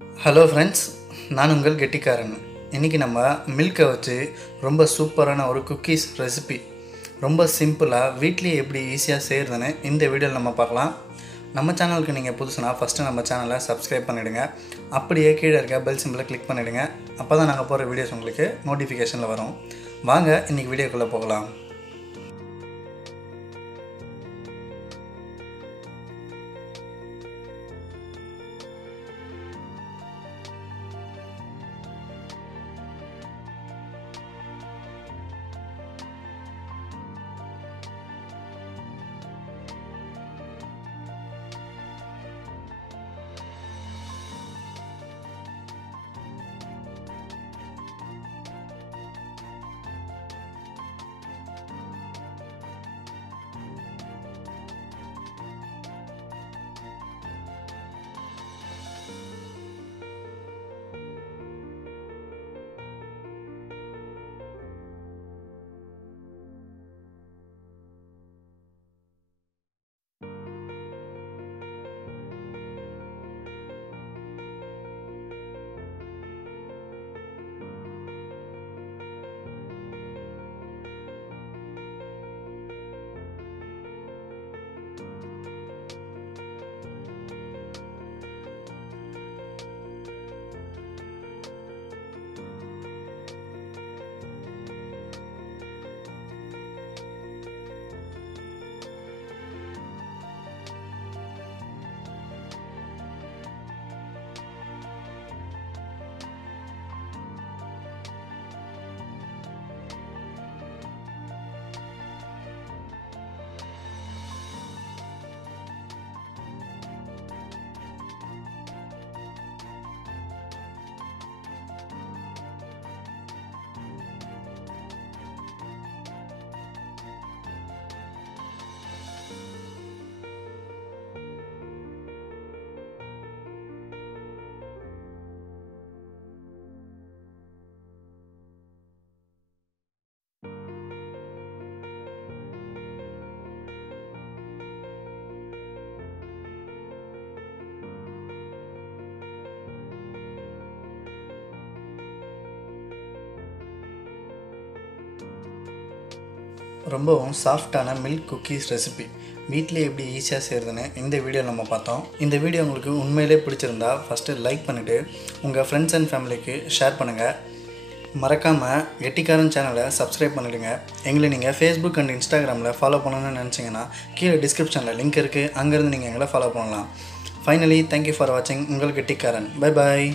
Hello friends, நான் உங்கள் கெட்டிக்காரன். இன்றைக்கி நம்ம மில்கை வச்சு ரொம்ப சூப்பரான ஒரு குக்கீஸ் ரெசிபி ரொம்ப சிம்பிளாக வீட்லேயே எப்படி ஈஸியாக செய்கிறதுன்னு இந்த வீடியோவில் நம்ம பார்க்கலாம். நம்ம சேனலுக்கு நீங்கள் புதுசுனா ஃபஸ்ட்டு நம்ம சேனலை சப்ஸ்கிரைப் பண்ணிவிடுங்க. அப்படியே கீழே இருக்க பெல் சிம்பிளை கிளிக் பண்ணிவிடுங்க. அப்போ தான் நாங்கள் போகிற வீடியோஸ் உங்களுக்கு நோட்டிஃபிகேஷனில் வரும். வாங்க இன்றைக்கி வீடியோக்குள்ளே போகலாம். ரொம்பவும் சாஃப்டான மில்க் குக்கீஸ் ரெசிபி வீட்டிலே எப்படி ஈஸியாக செய்கிறதுன்னு இந்த வீடியோவில் நம்ம பார்த்தோம். இந்த வீடியோ உங்களுக்கு உண்மையிலே பிடிச்சிருந்தா ஃபஸ்ட்டு லைக் பண்ணிவிட்டு உங்கள் ஃப்ரெண்ட்ஸ் அண்ட் ஃபேமிலிக்கு ஷேர் பண்ணுங்கள். மறக்காமல் கெட்டிக்காரன் சேனலை சப்ஸ்கிரைப் பண்ணிவிடுங்க. எங்களை நீங்கள் ஃபேஸ்புக் அண்ட் இன்ஸ்டாகிராமில் ஃபாலோ பண்ணணும்னு நினச்சிங்கன்னா கீழே டிஸ்கிரிப்ஷனில் லிங்க் இருக்குது, அங்கேருந்து நீங்கள் எங்களை ஃபாலோ பண்ணலாம். ஃபைனலி தேங்க்யூ ஃபார் வாட்சிங். உங்கள் கெட்டிக்காரன். Bye bye.